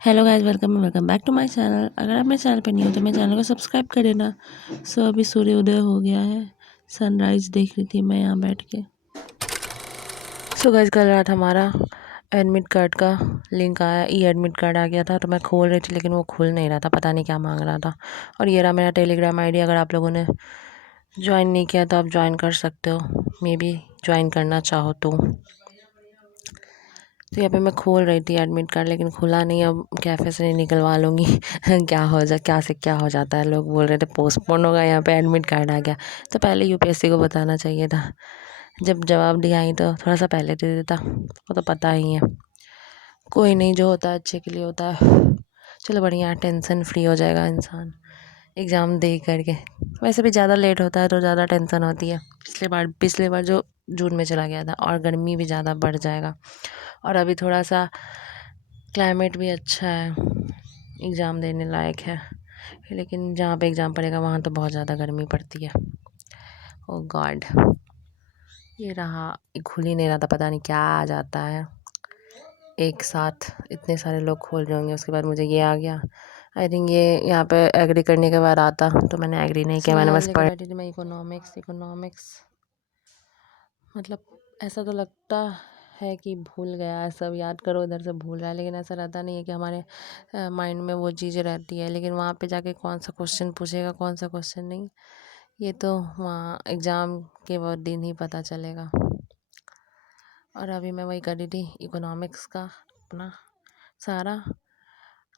Hello guys, welcome back to my channel. अगर आप मेरे चैनल पे नहीं हो तो मेरे चैनल को सब्सक्राइब कर देना। अभी सूर्य उदय हो गया है, सनराइज़ देख रही थी मैं यहाँ बैठ के। गाइस, कल रात हमारा एडमिट कार्ड का लिंक आया, ई एडमिट कार्ड आ गया था, तो मैं खोल रही थी लेकिन वो खुल नहीं रहा था, पता नहीं क्या मांग रहा था। और ये रहा मेरा टेलीग्राम आईडी। अगर आप लोगों ने ज्वाइन नहीं किया तो आप ज्वाइन कर सकते हो, मे बी ज्वाइन करना चाहो तो। यहाँ पे मैं खोल रही थी एडमिट कार्ड लेकिन खुला नहीं। अब कैफ़े से नहीं निकलवा लूँगी क्या से क्या हो जाता है। लोग बोल रहे थे पोस्टपोन होगा, यहाँ पे एडमिट कार्ड आ गया। तो पहले यूपीएससी को बताना चाहिए था। जब जवाब दिया ही तो थोड़ा सा पहले दे देता, वो तो पता ही है। कोई नहीं, जो होता है अच्छे के लिए होता है। चलो बढ़िया, टेंशन फ्री हो जाएगा इंसान एग्ज़ाम दे करके। वैसे भी ज़्यादा लेट होता है तो ज़्यादा टेंशन होती है। पिछले बार जो जून में चला गया था, और गर्मी भी ज़्यादा बढ़ जाएगा। और अभी थोड़ा सा क्लाइमेट भी अच्छा है, एग्ज़ाम देने लायक है। लेकिन जहाँ पे एग्ज़ाम पड़ेगा वहाँ तो बहुत ज़्यादा गर्मी पड़ती है। ओ गॉड, ये रहा, ये खुल ही नहीं रहा था, पता नहीं क्या आ जाता है। एक साथ इतने सारे लोग खोल रहे होंगे, उसके बाद मुझे ये आ गया। आई थिंक ये यहाँ पे एग्री करने के बाद आता, तो मैंने एग्री नहीं किया, मैंने बस पढ़ बैठी थी मैं। इकोनॉमिक्स मतलब ऐसा तो लगता है कि भूल गया है, सब याद करो इधर से भूल रहा है, लेकिन ऐसा रहता नहीं है कि हमारे माइंड में वो चीज़ें रहती है। लेकिन वहाँ पे जाके कौन सा क्वेश्चन पूछेगा, कौन सा क्वेश्चन नहीं, ये तो वहाँ एग्ज़ाम के वो दिन ही पता चलेगा। और अभी मैं वही कर रही थी इकोनॉमिक्स का अपना सारा,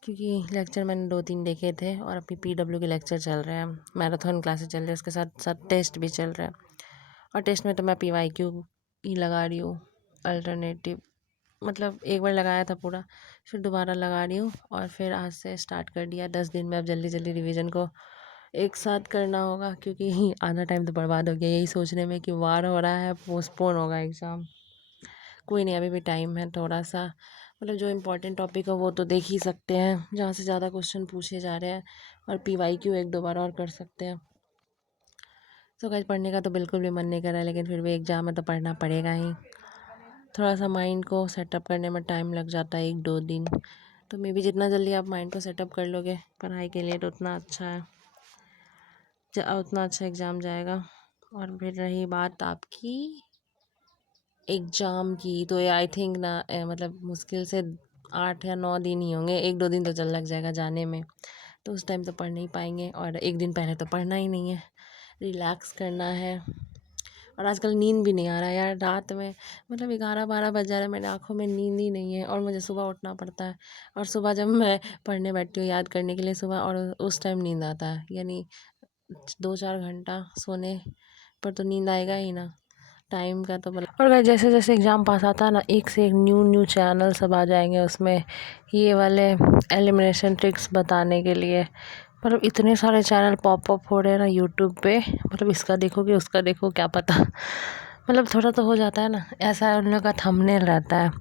क्योंकि लेक्चर मैंने 2-3 देखे थे। और अभी पीडब्ल्यू के लेक्चर चल रहे हैं, मैराथन क्लासेस चल रही है, उसके साथ साथ टेस्ट भी चल रहा है। और टेस्ट में तो मैं पीवाईक्यू ही लगा रही हूँ, अल्टरनेटिव। मतलब एक बार लगाया था पूरा, फिर दोबारा लगा रही हूँ। और फिर आज से स्टार्ट कर दिया 10 दिन में। अब जल्दी जल्दी रिवीजन को एक साथ करना होगा, क्योंकि आधा टाइम तो बर्बाद हो गया यही सोचने में कि वार हो रहा है, पोस्टपोन होगा एग्ज़ाम। कोई नहीं, अभी भी टाइम है थोड़ा सा। मतलब जो इम्पोर्टेंट टॉपिक है वो तो देख ही सकते हैं, जहाँ से ज़्यादा क्वेश्चन पूछे जा रहे हैं। और पीवाईक्यू 1-2 बार और कर सकते हैं। तो गाइस, पढ़ने का तो बिल्कुल भी मन नहीं कर रहा है, लेकिन फिर भी एग्ज़ाम है तो पढ़ना पड़ेगा ही। थोड़ा सा माइंड को सेटअप करने में टाइम लग जाता है, 1-2 दिन। तो मे बी जितना जल्दी आप माइंड को सेटअप कर लोगे पढ़ाई के लिए तो उतना अच्छा है, उतना अच्छा एग्ज़ाम जाएगा। और फिर रही बात आपकी एग्ज़ाम की, तो ये आई थिंक ना मतलब मुश्किल से 8 या 9 दिन ही होंगे, 1-2 दिन तो चल लग जाएगा जाने में। तो उस टाइम तो पढ़ नहीं पाएंगे, और एक दिन पहले तो पढ़ना ही नहीं है, रिलैक्स करना है। और आजकल नींद भी नहीं आ रहा है यार, रात में मतलब 11-12 बज जा रहा है, मेरे आँखों में नींद ही नहीं है, और मुझे सुबह उठना पड़ता है। और सुबह जब मैं पढ़ने बैठती हूँ याद करने के लिए सुबह, और उस टाइम नींद आता है, यानी 2-4 घंटा सोने पर तो नींद आएगा ही ना। टाइम का तो और गाइस, जैसे जैसे एग्ज़ाम पास आता है ना, एक से एक न्यू चैनल सब आ जाएंगे उसमें, ये वाले एलिमिनेशन ट्रिक्स बताने के लिए। मतलब इतने सारे चैनल पॉप अप हो रहे हैं ना यूट्यूब पे, मतलब इसका देखो कि उसका देखो, क्या पता। मतलब थोड़ा तो हो जाता है ना, ऐसा है उन लोग का थंबनेल रहता है।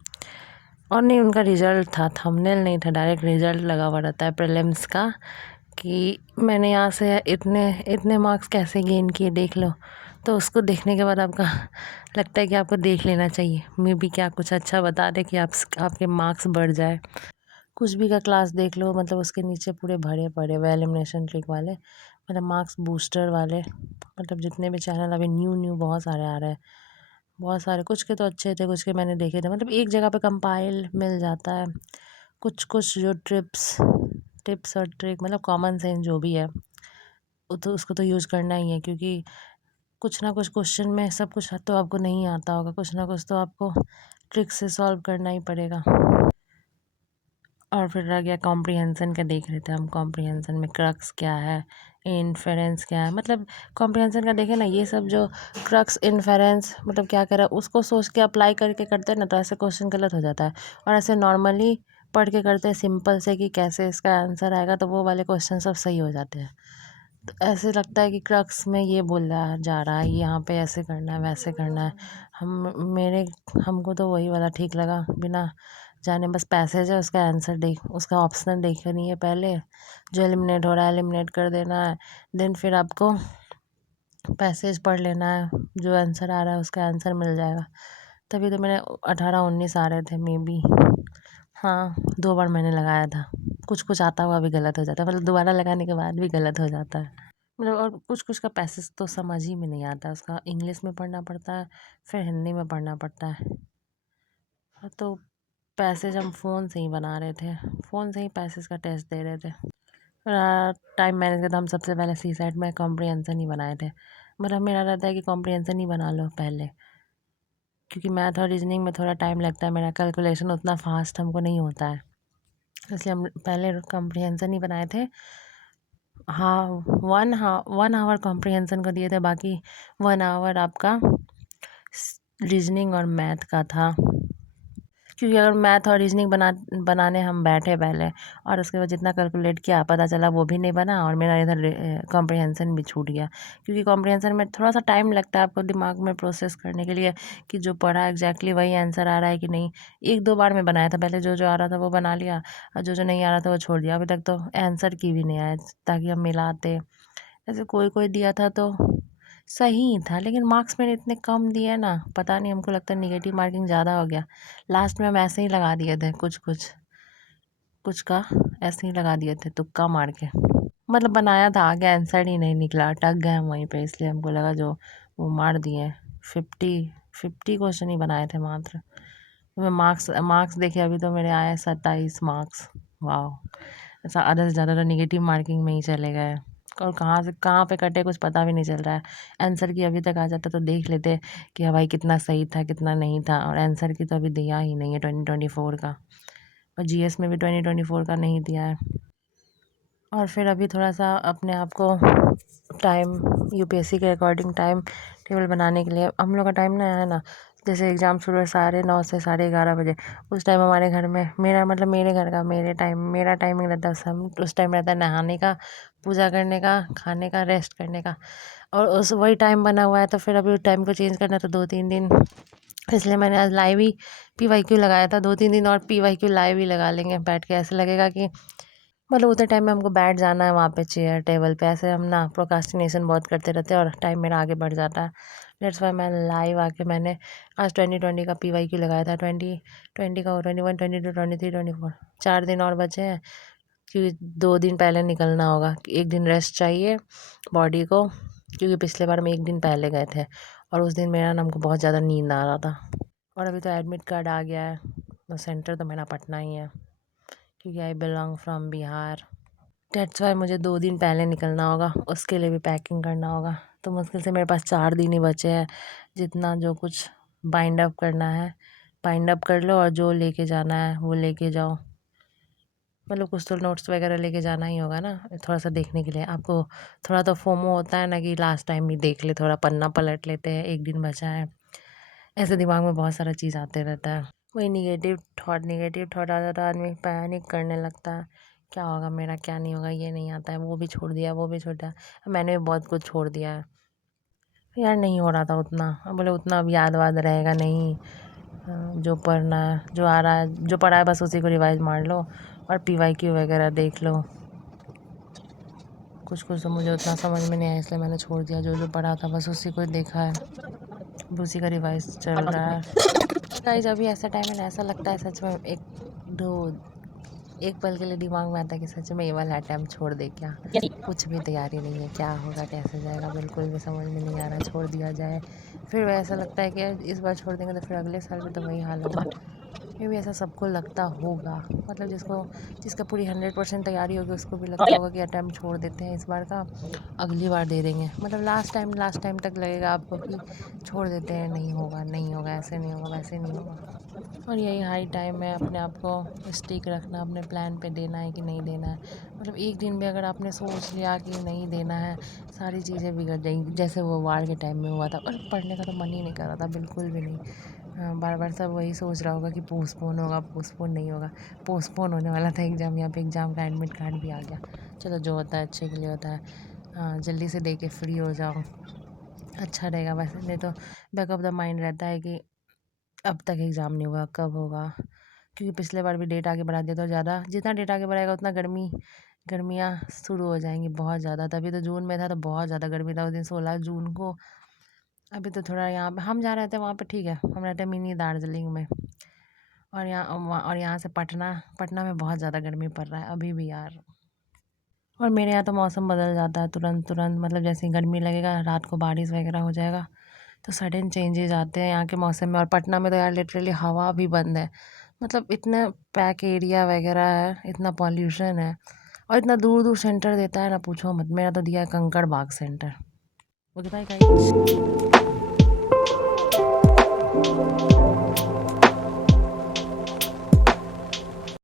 और नहीं, उनका रिजल्ट था, थंबनेल नहीं था, डायरेक्ट रिजल्ट लगा हुआ रहता है प्रीलिम्स का, कि मैंने यहाँ से इतने इतने मार्क्स कैसे गेन किए देख लो। तो उसको देखने के बाद आपका लगता है कि आपको देख लेना चाहिए, मे बी क्या कुछ अच्छा बता दे कि आपके मार्क्स बढ़ जाए। कुछ भी का क्लास देख लो, मतलब उसके नीचे पूरे भरे पड़े हुए एलिमिनेशन ट्रिक वाले, मतलब मार्क्स बूस्टर वाले। मतलब जितने भी चैनल अभी न्यू बहुत सारे आ रहे हैं, बहुत सारे। कुछ के तो अच्छे थे, कुछ के मैंने देखे थे, मतलब एक जगह पे कंपाइल मिल जाता है। कुछ कुछ जो टिप्स और ट्रिक, मतलब कॉमन सेंस जो भी है, वो तो उसको तो यूज़ करना ही है, क्योंकि कुछ ना कुछ क्वेश्चन में सब कुछ तो आपको नहीं आता होगा, कुछ ना कुछ तो आपको ट्रिक से सॉल्व करना ही पड़ेगा। और फिर रह गया कॉम्प्रिहेंसन का, देख रहे थे हम कॉम्प्रिहेंसन में क्रक्स क्या है, इन्फेरेंस क्या है। मतलब कॉम्प्रिहेंसन का देखे ना, ये सब जो क्रक्स इन्फेरेंस मतलब क्या करें, उसको सोच के अप्लाई करके करते हैं ना, तो ऐसे क्वेश्चन गलत हो जाता है। और ऐसे नॉर्मली पढ़ के करते हैं सिंपल से कि कैसे इसका आंसर आएगा, तो वो वाले क्वेश्चन सब सही हो जाते हैं। तो ऐसे लगता है कि क्रक्स में ये बोला जा रहा है, यहाँ पे ऐसे करना है, वैसे करना है। हमको तो वही वाला ठीक लगा, बिना जाने बस पैसेज है, उसका आंसर देख, उसका ऑप्शनल देखनी है पहले, जो एलिमिनेट हो रहा है एलिमिनेट कर देना है। देन फिर आपको पैसेज पढ़ लेना है, जो आंसर आ रहा है उसका आंसर मिल जाएगा। तभी तो मैंने 18-19 आ रहे थे मे बी। हाँ, 2 बार मैंने लगाया था। कुछ कुछ आता हुआ भी गलत हो जाता है, मतलब दोबारा लगाने के बाद भी गलत हो जाता है। मतलब और कुछ कुछ का पैसेज तो समझ ही में नहीं आता, उसका इंग्लिश में पढ़ना पड़ता है, फिर हिंदी में पढ़ना पड़ता है। हाँ, तो पैसेज हम फ़ोन से ही बना रहे थे, फ़ोन से ही पैसेज का टेस्ट दे रहे थे। टाइम मैनेज करके हम सबसे पहले सी सेट में कॉम्प्रिहेंसन ही बनाए थे। मतलब मेरा रहता है कि कॉम्प्रिहेंसन ही बना लो पहले, क्योंकि मैथ और रीजनिंग में थोड़ा टाइम लगता है, मेरा कैलकुलेशन उतना फास्ट हमको नहीं होता है, इसलिए हम पहले कॉम्प्रिहेंसन ही बनाए थे। हाँ, 1 आवर कॉम्प्रिहेंसन को दिए थे, बाकी 1 आवर आपका रीजनिंग और मैथ का था। क्योंकि अगर मैथ और रीजनिंग बनाने हम बैठे पहले और उसके बाद जितना कैलकुलेट किया पता चला वो भी नहीं बना और मेरा इधर कॉम्प्रिहेंसन भी छूट गया, क्योंकि कॉम्प्रिहेंसन में थोड़ा सा टाइम लगता है आपको दिमाग में प्रोसेस करने के लिए कि जो पढ़ा एग्जैक्टली वही आंसर आ रहा है कि नहीं। 1-2 बार में बनाया था, पहले जो जो आ रहा था वो बना लिया और जो जो नहीं आ रहा था वो छोड़ दिया। अभी तक तो आंसर की भी नहीं आया ताकि हम मिलाते। ऐसे कोई कोई दिया था तो सही ही था, लेकिन मार्क्स मेरे इतने कम दिए ना, पता नहीं, हमको लगता है नेगेटिव मार्किंग ज़्यादा हो गया। लास्ट में हम ऐसे ही लगा दिए थे, कुछ कुछ कुछ का ऐसे ही लगा दिए थे तुक्का मार के। मतलब बनाया था, आगे आंसर ही नहीं निकला, अटक गए हम वहीं पे, इसलिए हमको लगा जो वो मार दिए। 50 क्वेश्चन ही बनाए थे मात्र। मैं मार्क्स मार्क्स देखे अभी तो मेरे आए 27 मार्क्स। वाह, ऐसा आधा से ज़्यादा तो निगेटिव मार्किंग में ही चले गए। और कहाँ से कहाँ पे कटे कुछ पता भी नहीं चल रहा है। आंसर की अभी तक आ जाता तो देख लेते कि हाँ भाई कितना सही था कितना नहीं था, और आंसर की तो अभी दिया ही नहीं है 2024 का, और जीएस में भी 2024 का नहीं दिया है। और फिर अभी थोड़ा सा अपने आप को टाइम यूपीएससी के अकॉर्डिंग टाइम टेबल बनाने के लिए, हम लोग का टाइम ना है ना, जैसे एग्ज़ाम शुरू है 9:30 से 11:30 बजे, उस टाइम हमारे घर में, मेरा मतलब मेरे घर का मेरा टाइमिंग रहता है उस टाइम रहता है नहाने का, पूजा करने का, खाने का, रेस्ट करने का, और उस वही टाइम बना हुआ है। तो फिर अभी टाइम को चेंज करना तो 2-3 दिन, इसलिए मैंने आज लाइव ही पीवाईक्यू लगाया था। 2-3 दिन और पीवाईक्यू लाइव ही लगा लेंगे बैठ के, ऐसे लगेगा कि मतलब उतने टाइम में हमको बैठ जाना है वहाँ पे चेयर टेबल पे, ऐसे हम ना प्रोक्रास्टिनेशन बहुत करते रहते हैं और टाइम मेरा आगे बढ़ जाता है। दैट्स वाई मैं लाइव आके मैंने आज 2020 का पीवाईक्यू लगाया था। 2020 का 21, 22, 23, 24, 4 दिन और बचे हैं, क्योंकि 2 दिन पहले निकलना होगा। एक दिन रेस्ट चाहिए बॉडी को, क्योंकि पिछले बार हम एक दिन पहले गए थे और उस दिन मेरा ना हमको बहुत ज़्यादा नींद आ रहा था। और अभी तो एडमिट कार्ड आ गया है, तो सेंटर तो मेरा पटना ही है, क्योंकि I belong from Bihar. That's why मुझे 2 दिन पहले निकलना होगा, उसके लिए भी पैकिंग करना होगा। तो मुश्किल से मेरे पास 4 दिन ही बचे हैं, जितना जो कुछ बाइंड अप करना है बाइंड अप कर लो, और जो लेके जाना है वो लेके जाओ। मतलब कुछ तो नोट्स वगैरह लेके जाना ही होगा ना, थोड़ा सा देखने के लिए। आपको थोड़ा तो फोमो होता है ना कि लास्ट टाइम भी देख ले, थोड़ा पन्ना पलट लेते हैं, एक दिन बचा है, ऐसे दिमाग में बहुत सारा चीज़ आते रहता है। वही निगेटिव थॉट आ जाता है, आदमी पैनिक करने लगता है, क्या होगा मेरा, क्या नहीं होगा, ये नहीं आता है, वो भी छोड़ दिया, वो भी छोड़ दिया। मैंने भी बहुत कुछ छोड़ दिया है यार, नहीं हो रहा था उतना। अब बोले उतना अब याद वाद रहेगा नहीं। जो पढ़ना है, जो आ रहा है, जो पढ़ा है बस उसी को रिवाइज मार लो और पीवाईक्यू वगैरह देख लो। कुछ कुछ तो मुझे उतना समझ में नहीं आया, इसलिए मैंने छोड़ दिया। जो जो पढ़ा था बस उसी को देखा है, अब उसी का रिवाइज चल रहा है। गाइस अभी ऐसा टाइम है ना, ऐसा लगता है सच में दो एक पल के लिए दिमाग में आता है कि सच में ये वाला अटैम्प्ट छोड़ दे क्या। कुछ भी तैयारी नहीं है, क्या होगा कैसे जाएगा बिल्कुल भी समझ में नहीं आ रहा, छोड़ दिया जाए। फिर ऐसा लगता है कि इस बार छोड़ देंगे तो फिर अगले साल भी तो वही हाल होगा। मे भी ऐसा सबको लगता होगा, मतलब जिसका पूरी 100% तैयारी होगी उसको भी लगता होगा कि अटैम्प्ट छोड़ देते हैं इस बार का, अगली बार दे देंगे। मतलब लास्ट टाइम तक लगेगा आपको कि छोड़ देते हैं, नहीं होगा नहीं होगा, ऐसे नहीं होगा वैसे नहीं होगा। और यही हाई टाइम है अपने आप को स्टिक रखना, अपने प्लान पे देना है कि नहीं देना है। मतलब एक दिन भी अगर आपने सोच लिया कि नहीं देना है, सारी चीज़ें बिगड़ जाएंगी, जैसे वो वार के टाइम में हुआ था। और पढ़ने का तो मन ही नहीं कर रहा था बिल्कुल भी नहीं। बार बार सब वही सोच रहा होगा कि पोस्टपोन होगा, पोस्टपोन नहीं होगा। पोस्टपोन होने वाला था एग्ज़ाम, यहाँ पे एग्ज़ाम का एडमिट कार्ड भी आ गया। चलो जो होता है अच्छे के लिए होता है। हाँ, जल्दी से दे के फ्री हो जाओ, अच्छा रहेगा। वैसे नहीं तो बैक ऑफ द माइंड रहता है कि अब तक एग्ज़ाम नहीं हुआ, कब होगा। क्योंकि पिछले बार भी डेट आगे बढ़ा दिया, तो ज़्यादा जितना डेट आगे बढ़ाएगा उतना गर्मियाँ शुरू हो जाएंगी बहुत ज़्यादा। तभी तो जून में था तो बहुत ज़्यादा गर्मी था उस दिन 16 जून को। अभी तो थोड़ा यहाँ पे हम जहाँ रहते हैं वहाँ पे ठीक है, हम रहते हैं मिनी दार्जिलिंग में। और यहाँ से पटना पटना में बहुत ज़्यादा गर्मी पड़ रहा है अभी भी यार। और मेरे यहाँ तो मौसम बदल जाता है तुरंत तुरंत, मतलब जैसे ही गर्मी लगेगा रात को बारिश वगैरह हो जाएगा, तो सडन चेंजेज आते हैं यहाँ के मौसम में। और पटना में तो यार लिटरली हवा भी बंद है, मतलब इतना पैक एरिया वगैरह है, इतना पॉल्यूशन है, और इतना दूर दूर सेंटर देता है ना, पूछो मत। मेरा तो दिया है कंकड़ बाग सेंटर। वो बताए